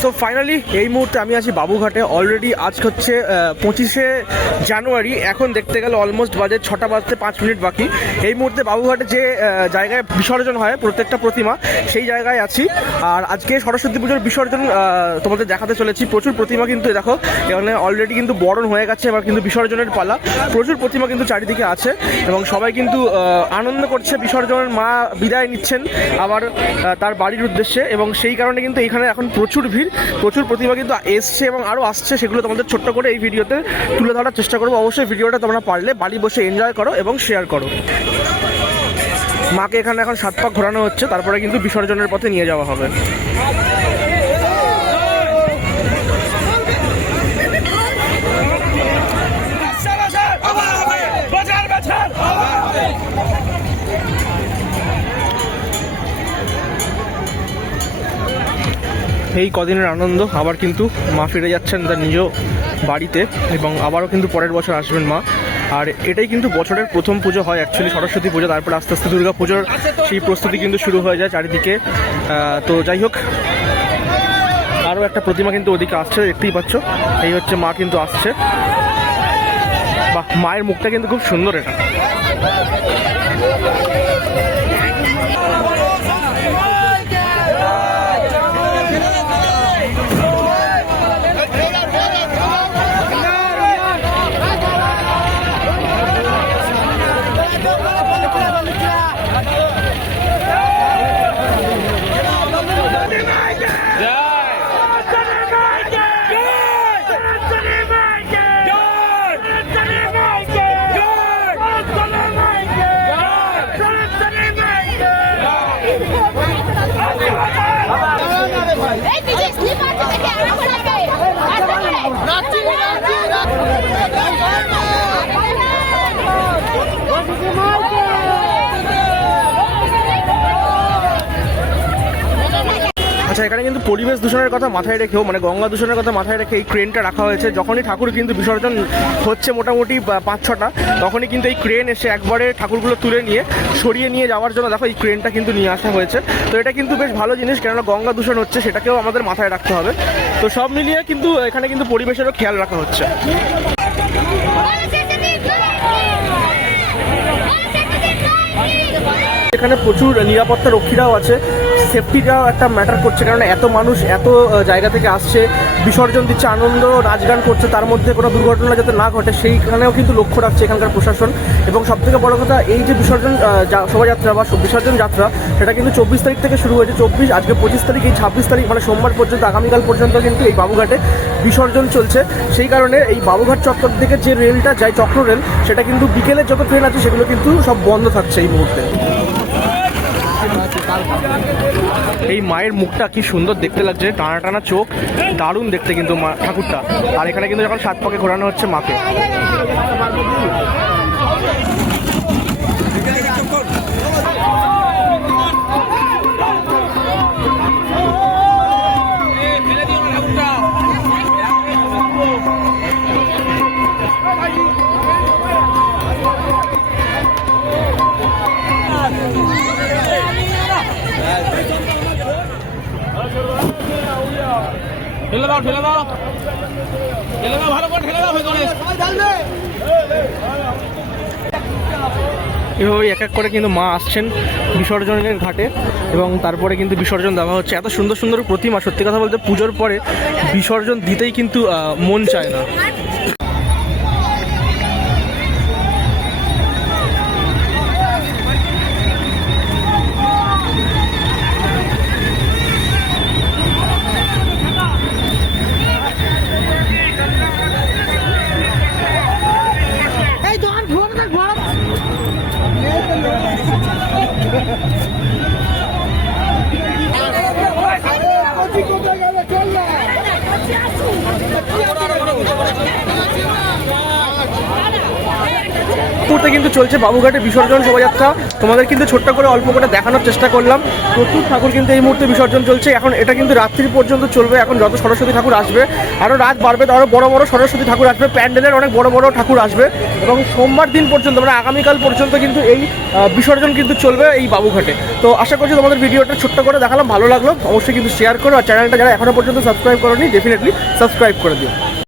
So finally এই মুহূর্তে আমি আছি বাবুঘাটে। অলরেডি আজ হচ্ছে 25শে জানুয়ারি। এখন দেখতে গেলে অলমোস্ট বাজে 6টা বাজতে 5 মিনিট বাকি। এই মুহূর্তে বাবুঘাটে যে জায়গায় বিসর্জন হয় প্রত্যেকটা প্রতিমা, সেই জায়গায় আছি। আর আজকে সরস্বতী পুজোর বিসর্জন তোমাদের দেখাতে চলেছি। প্রচুর প্রতিমা কিন্তু দেখো এখানে অলরেডি কিন্তু বরণ হয়ে গেছে, এবার কিন্তু বিসর্জনের পালা। প্রচুর প্রতিমা কিন্তু চারিদিকে আছে এবং সবাই কিন্তু আনন্দ করছে। বিসর্জনের মা বিদায় নিচ্ছেন আবার তার বাড়ির উদ্দেশ্যে, এবং সেই কারণে কিন্তু এখানে এখন প্রচুর ভিড়, প্রচুর প্রতিমা কিন্তু এসছে এবং আরও আসছে। সেগুলো তোমাদের ছোট্ট করে এই ভিডিওতে তুলে ধরার চেষ্টা করবো। অবশ্যই ভিডিওটা তোমরা পারলে বাড়ি বসে এনজয় করো এবং শেয়ার করো। মাকে এখানে এখন 7 পাক ঘোরানো হচ্ছে, তারপরে কিন্তু বিসর্জনের পথে নিয়ে যাওয়া হবে। এই কদিনের আনন্দ, আবার কিন্তু মা ফিরে যাচ্ছেন তার নিজ বাড়িতে এবং আবারও কিন্তু পরের বছর আসবেন মা। আর এটাই কিন্তু বছরের প্রথম পুজো হয় অ্যাকচুয়ালি, সরস্বতী পুজো। তারপরে আস্তে আস্তে দুর্গা পুজোর সেই প্রস্তুতি কিন্তু শুরু হয়ে যায় চারিদিকে। তো যাই হোক, আরও একটা প্রতিমা কিন্তু ওদিকে আসছে, দেখতেই পাচ্ছ। এই হচ্ছে মা কিন্তু আসছে। বাহ, মায়ের মুখটা কিন্তু খুব সুন্দর এটা। আচ্ছা, এখানে কিন্তু পরিবেশ দূষণের কথা মাথায় রেখেও, মানে গঙ্গা দূষণের কথা মাথায় রেখে এই ক্রেনটা রাখা হয়েছে। যখনই ঠাকুর কিন্তু বিসর্জন হচ্ছে মোটামুটি 5-6টা, তখনই কিন্তু এই ক্রেন এসে একবারে ঠাকুরগুলো তুলে নিয়ে সরিয়ে নিয়ে যাওয়ার জন্য দেখো এই ক্রেনটা কিন্তু নিয়ে আসা হয়েছে। তো এটা কিন্তু বেশ ভালো জিনিস, কেননা গঙ্গা দূষণ হচ্ছে, সেটাকেও আমাদের মাথায় রাখতে হবে। তো সব মিলিয়ে কিন্তু এখানে কিন্তু পরিবেশেরও খেয়াল রাখা হচ্ছে। এখানে প্রচুর নিরাপত্তা রক্ষীরাও আছে, সেফটিটাও একটা ম্যাটার করছে, কারণ এত মানুষ এত জায়গা থেকে আসছে, বিসর্জন দিচ্ছে, আনন্দ নাচ গান করছে, তার মধ্যে কোনো দুর্ঘটনা যাতে না ঘটে সেইখানেও কিন্তু লক্ষ্য রাখছে এখানকার প্রশাসন। এবং সবথেকে বড় কথা, এই যে বিসর্জন শোভাযাত্রা বা বিসর্জন যাত্রা, সেটা কিন্তু 24 তারিখ থেকে শুরু হয়েছে। 24, আজকে 25 তারিখ, এই 26 তারিখ মানে সোমবার পর্যন্ত, আগামীকাল পর্যন্ত কিন্তু এই বাবুঘাটে বিসর্জন চলছে। সেই কারণে এই বাবুঘাট চত্বর থেকে যে রেলটা যায়, চক্র রেল, সেটা কিন্তু বিকেলের যত ট্রেন আছে সেগুলো কিন্তু সব বন্ধ থাকছে এই মুহূর্তে। এই মায়ের মুখটা কি সুন্দর দেখতে লাগছে, টানা টানা চোখ, দারুণ দেখতে কিন্তু মা ঠাকুরটা। আর এখানে কিন্তু যখন 7 পাকে ঘোরানো হচ্ছে মাকে। ঠেলে দাও, ঠেলে দাও, ঠেলে দাও, ভালো করে ঠেলে দাও। এভাবে এক এক করে কিন্তু মা আসছেন বিসর্জনের ঘাটে এবং তারপরে কিন্তু বিসর্জন দেওয়া হচ্ছে। এত সুন্দর সুন্দর প্রতিমা, সত্যি কথা বলতে পুজোর পরে বিসর্জন দিতেই কিন্তু মন চায় না। চল মুহূর্তে কিন্তু চলছে বাবুঘাটে বিসর্জন শোভাযাত্রা। তোমাদের কিন্তু ছোট্ট করে অল্প করে দেখানোর চেষ্টা করলাম। প্রচুর ঠাকুর কিন্তু এই মুহূর্তে বিসর্জন চলছে। এখন এটা কিন্তু রাত্রি পর্যন্ত চলবে। এখন যত সরস্বতী ঠাকুর আসবে, আরও রাত বাড়বে, তো আরও বড় বড় সরস্বতী ঠাকুর আসবে, প্যান্ডেলের অনেক বড় বড় ঠাকুর আসবে এবং সোমবার দিন পর্যন্ত মানে আগামীকাল পর্যন্ত কিন্তু এই বিসর্জন কিন্তু চলবে এই বাবুঘাটে। তো আশা করছি তোমাদের ভিডিওটা ছোট্ট করে দেখালাম, ভালো লাগলো। অবশ্যই কিন্তু শেয়ার করো, আর চ্যানেলটা যারা এখনো পর্যন্ত সাবস্ক্রাইব করোনি ডেফিনেটলি সাবস্ক্রাইব করে দিও।